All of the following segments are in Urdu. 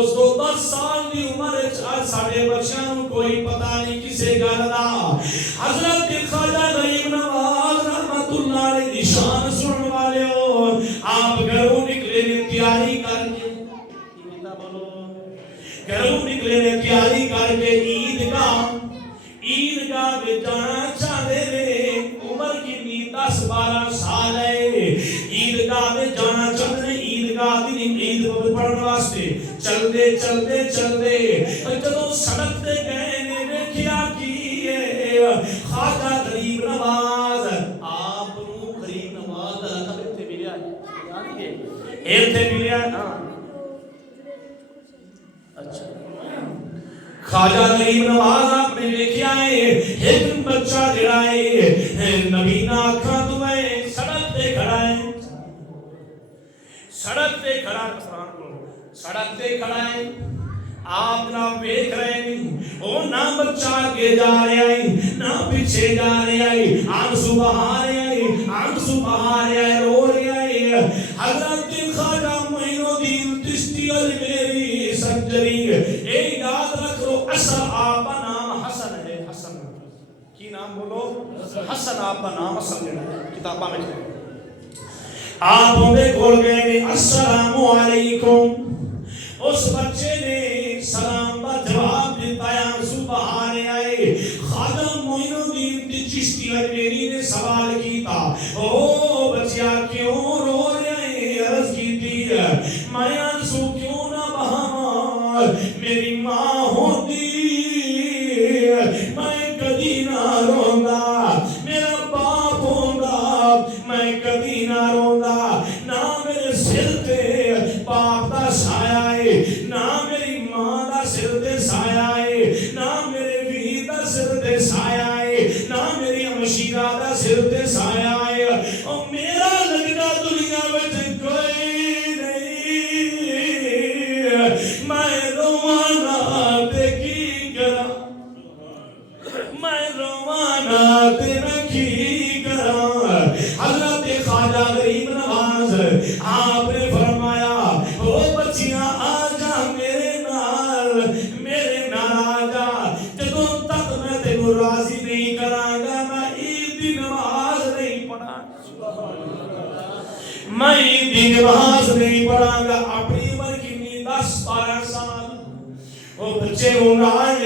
دوستو 10 سال دی عمر وچ ساڈے بچیاں نوں کوئی پتہ نہیں کسے گل دا حضرت خواجہ غریب نواز رحمت اللہ علیہ دی شان سنن والے ہو آپ گھروں نکلے نے تیاری کر کے گھروں نکلے نے تیاری کر کے عیدگاہ میں جانا چاہتے رہے عمر کی 10-12 سال ہے عیدگاہ میں جانا چاہتے ہیں عیدگاہ دی عید پڑھنے واسطے چلتے جدوں سڑک تے گئے نے ویکھیا کی خواجہ غریب نواز آپ نوں غریب نواز دا لقب ایتھے ملیا ہے ایتھے ملیا ہاں اچھا خواجہ غریب نواز آپ نے دیکھا ہے ایک بچہ جڑا ہے نبینا اکھاں تو ہے سڑک تے کھڑا ہے سڑک تے کھڑا ہے آپ نہ دیکھ رہے ہیں او نہ بچہ آگے جا رہا ہے نہ پیچھے جا رہا ہے آنسو بہا رہا ہے رو رہا ہے حضرت خواجہ معین الدین چشتی اجمیری سنجری اے یاد رکھ لو اصل آپ کا نام حسن ہے حسن کی نام بولو حسن آپ کا نام اصل ہے کتاباں میں آپ ہمیں کھول گئے السلام علیکم اس بچے نے سلام کا جواب دیتا ہے سبحان آئے خواجہ معین الدین چشتی اجمیری نے سوال کیتا او بچیا کیوں رو رہے ہیں عرض کی تھی میں آنسو کیوں نہ بہاواں میری ماں ہوتی میں کبھی نہ روندا میرا باپ ہوندا میں کبھی نہ روندا نہ میرے سر تے باپ دا سایہ ہے نہ میری ماں دا سر تے سایہ ہے نہ میرے بھی دا سر تے سایہ ہے نہ میری مشیرہ دا سر تے سایہ ہے اور میرا لگنا دنیا میں کوئی نہیں میں روانا تے کی کرا میں روانا تے میں کی کرا حضرت خواجہ غریب نواز آپ نے فرمایا او بچیاں آ جا میرے نال آ جا جدوں تک میں تینوں راضی نہیں کراں گا میں عید دی نماز نہیں پڑھاں میں عید دی نماز نہیں پڑھاں گا اپنی عمر کی 10-12 سال وہ بچے کو نال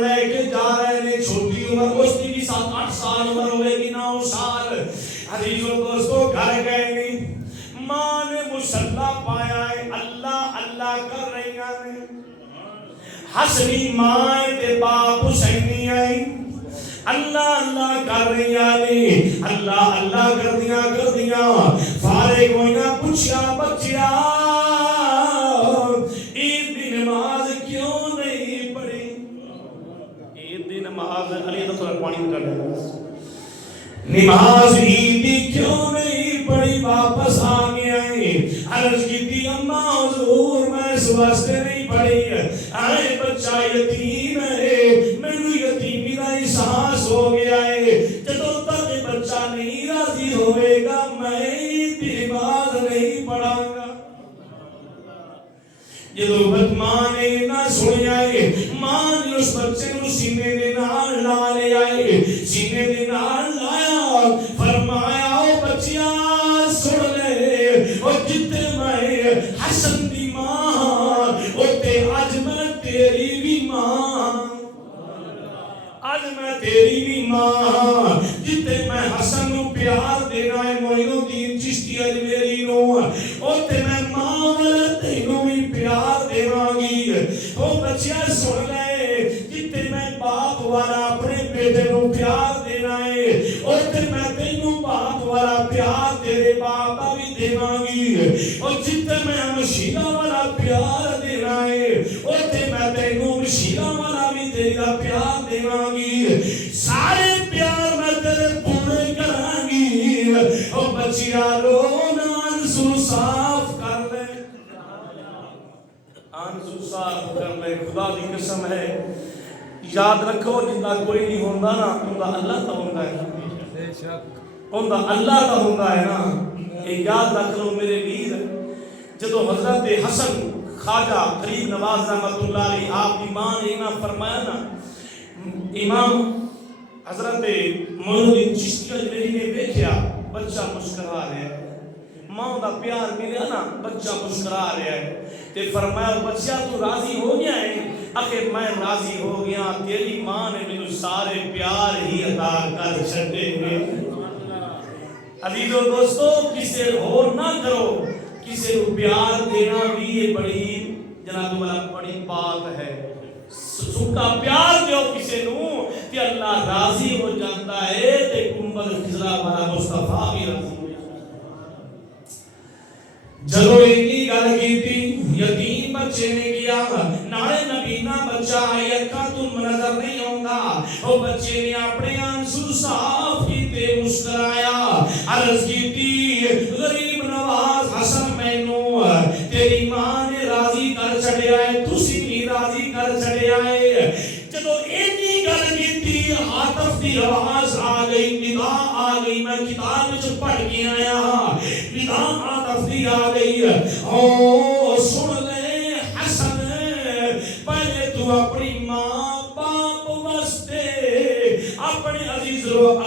لے کے جا رہے نے چھوٹی عمر اس کی بھی 7-8 سال عمر ہوئے گی 9 سال عزیزو دوستو گھر گئے نہیں ماں نے مصلی پایا ہے اللہ اللہ کر رہی ہیں حسنی ماں تے باپ حسینی آئی اللہ اللہ کر رہی ہیں اللہ اللہ کر دیا فارغ ہوئیاں پوچھیا بچیا عید دی نماز کیوں نہیں پڑھی عید دی نماز علی تو تھوڑا پانی کر لے نماز عید دی کیوں نہیں پڑھی واپس آ گیا ہے عرض کی تھی اماں حضور میں اس واسطے نہیں پڑھی آئے بچہ یتیم ہے مینوں یتیمی دا احساس ہو گیا ہے جدوں تک بچہ نہیں راضی ہوئے گا میں عید دی نماز نہیں پڑھاں گا جدوں ماں نے نہ سنیا ہے ماں نے اس بچے کو سینے دے نال لا لے آئے سینے دے نال لایا فرمایا او بچیا سن لے او جتے میں حسن دی ماں اوتے اج میں تیری بھی ماں اج میں تیری بھی ماں جتے میں حسن نو پیار دینا ہے معین الدین چشتی اجمیری نو اوتے میں ماں والا تینوں بھی پیار دیواں گی او بچیا سن لے جتے میں باپ والا اپنے بیٹے نو پیار دینا ہے اوتے میں تینوں باپ والا پیار تیرے باپ دا بھی دیواں گی او جتے میں مشیرہ والا پیار دینا ہے اوتے میں تینوں مشیرہ والا بھی تیرا پیار دیواں گی سارے پیار میں تیرے پورے کراں گی او بچیا رو آنسو صاف کر لے آنسو صاف کر لے خدا دی قسم ہے یاد رکھو جندا کوئی نہیں ہوندا نا اوندا اللہ تا ہوندا ہے بے شک اوندا اللہ تا ہوندا ہے نا یہ یاد رکھ لو میرے ویر جدوں حضرت حسن خواجہ غریب نواز رحمۃ اللہ علیہ آپ کی ماں نے نہ فرمایا نا، امام حضرت معین الدین چشتی اجمیری نے دیکھا بچہ مسکرا رہا ہے، ماں کا پیار ملیا نا بچہ مسکرا رہا ہے، تے فرمایا بچہ تو راضی ہو گیا ہے؟ آخر میں راضی ہو گیا، تیری ماں نے مجھے سارے پیار ہی عطا کر چھڑے ہوئے۔ عزیزو دوستو کسے اور نہ کرو، کسے کو پیار دینا بھی یہ بڑی جناب والا بڑی بات ہے۔ سکا پیار دیو کسے نو کہ اللہ راضی ہو جاتا ہے، تے کمبل خزرہ والا مصطفیٰ بھی راضی ہو جاتا ہے۔ جدو ایک گل کیتی یتیم بچے نے کیا نالے نبینا بچہ اکھاں تو نظر نہیں آوندا، او بچے نے اپنے آنسو صاف کیتے مسکرایا، عرض کیتی غریب نواز حسن مینوں تیری ماں نے راضی کر چھڑیا ہے، تسی بھی راضی کر چھڑیا ہے۔ جدو اینی گل کیتی عاطف دی آواز آ گئی، ندا آ گئی، میں کتاب وچ پڑھ کے آیا ہاں، ندا عاطف دی آ گئی، او سن لے حسن پہلے تو اپنی ماں باپ واسطے اپنے عزیز رو